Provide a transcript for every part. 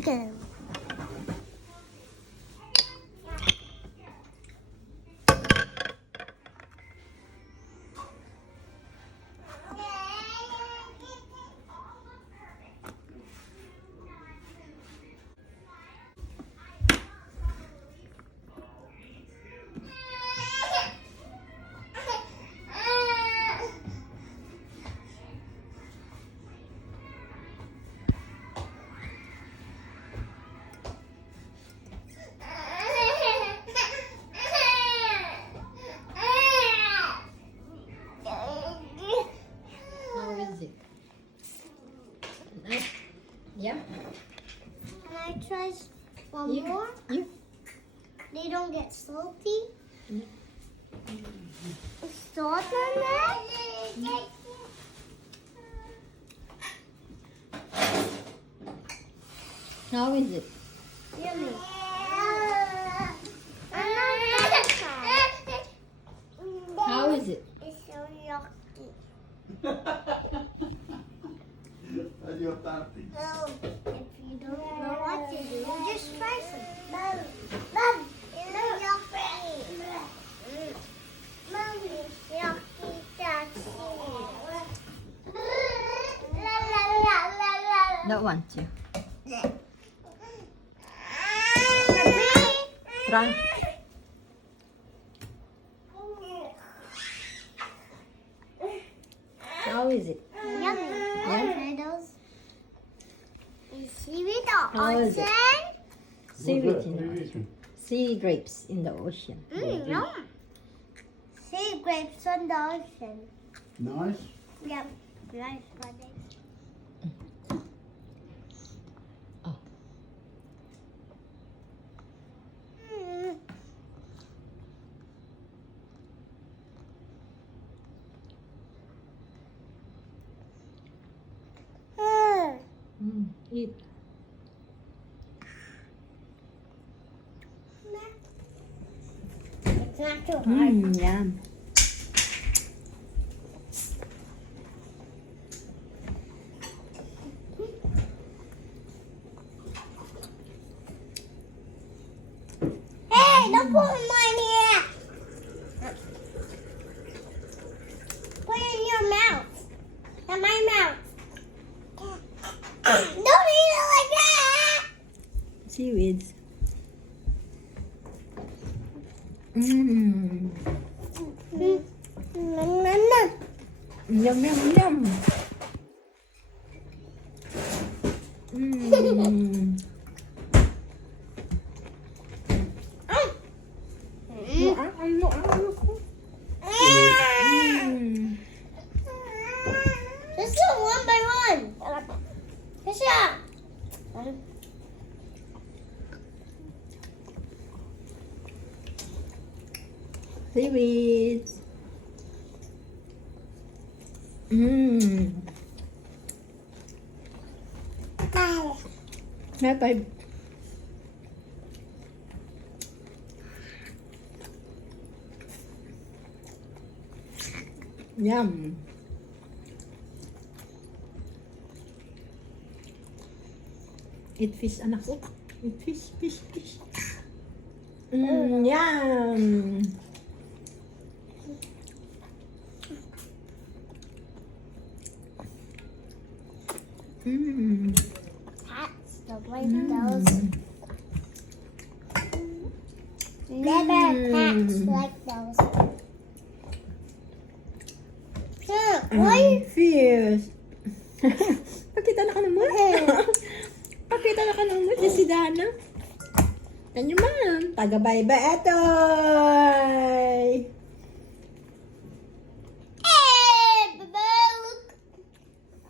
chicken. How is it? Nice. Yeah. Can I try one You- more? you- They don't get salty. Yeah. Salt on that? How is it? Yummy. How is it? It's so yucky. Aiutarti. No, if you don't know what to do, just try some. Mom, Mom, it's so yucky. Mom, it's yucky, taxi. La la la la la. Don't want to. Mommy? Try. How is it? Yummy. Yeah. Try those. You see with the How is it? ocean? Seaweed in the ocean. Sea grapes in the ocean. Yum. Sea grapes on the ocean. Nice. Yep. Nice buddy. Oh. Mm. Eat. It's not too hard. Yum. Hey, don't put mine here. Put it in your mouth. In my mouth. Don't eat it like that. Seaweeds. Mmm. Nom, nom, nom. Yum, yum, yum. Mmm. Mmm. Just do one by one. Just Seaweeds. Mmm. High five. Yum. Eat fish, anak ko. Eat fish, fish, fish. Yum. Mmm. Cats don't like those. Never cats like those. Why? Fish. Pakita na ka naman. Pakita na ka naman si Dana. Yan yung man. Taga-bye-bye etoy. Hey, Baba, look.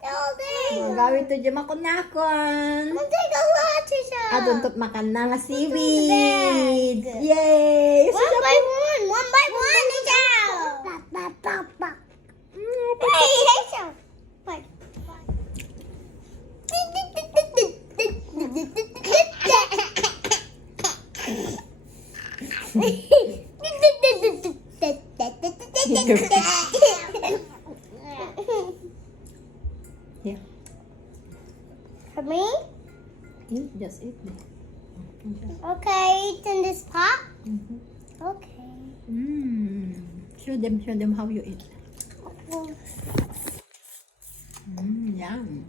All day. Magawin to dyan makunakon. I'm take a lot, Tisha. Aduntot makan na nga bag. seaweed. Yay! One by one, Tisha. Hey, Tisha. What? Yeah. For me? Eat, just eat. Okay, it's in this pot. Mm-hmm. Okay. Show them how you eat. Yum.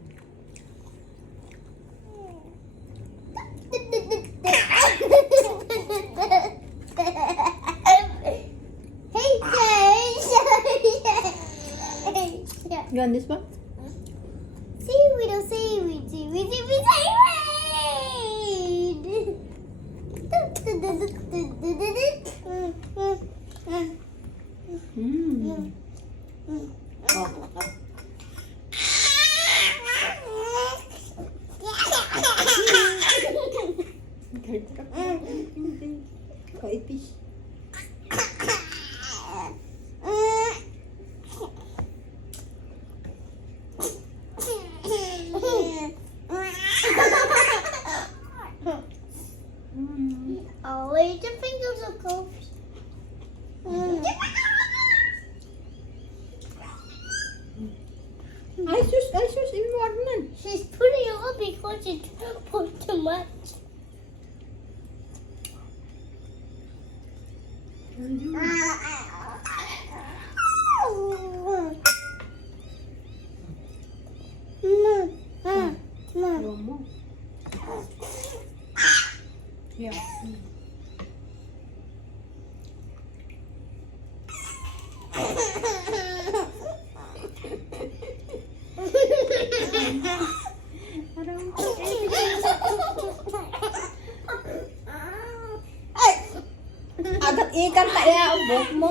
Hey, You want this one? seaweed, seaweed, seaweed, seaweed, Mm. Oh, oh. Go eat fish. Oh, wait, your fingers are cold. Ay sus, even more than. She's putting it on because she put too much. One more. Yeah. Agad ikan tak ya, bok mo.